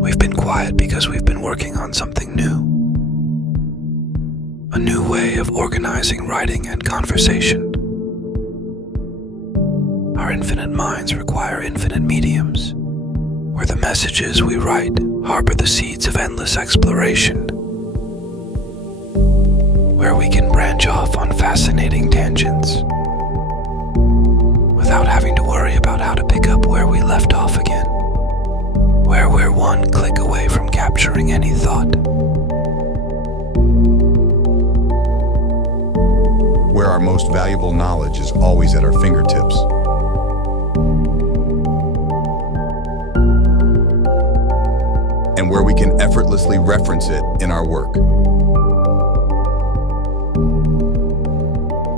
We've been quiet because we've been working on something new. A new way of organizing writing and conversation. Our infinite minds require infinite mediums, where the messages we write harbor the seeds of endless exploration, where we can branch off on fascinating tangents without having to worry about how to pick up where we left off again, where we're one click away from capturing any thought. Where our most valuable knowledge is always at our fingertips. And where we can effortlessly reference it in our work.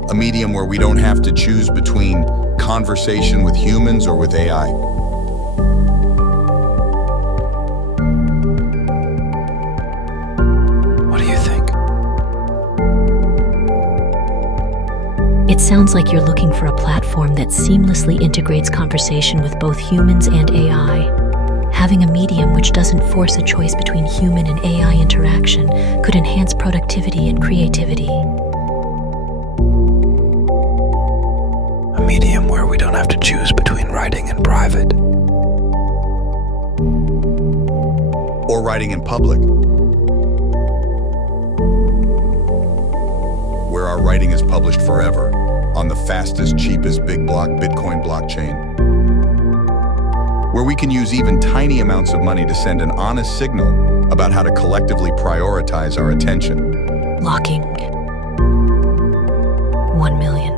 A medium where we don't have to choose between conversation with humans or with AI. What do you think? It sounds like you're looking for a platform that seamlessly integrates conversation with both humans and AI. Having a medium which doesn't force a choice between human and AI interaction could enhance productivity and creativity. A medium where we don't have to choose between writing and private. Or writing in public. Where our writing is published forever on the fastest, cheapest big block Bitcoin blockchain. Where we can use even tiny amounts of money to send an honest signal about how to collectively prioritize our attention. Locking 1 million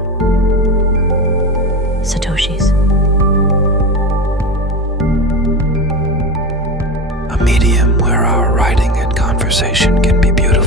Satoshis. A medium where our writing and conversation can be beautiful.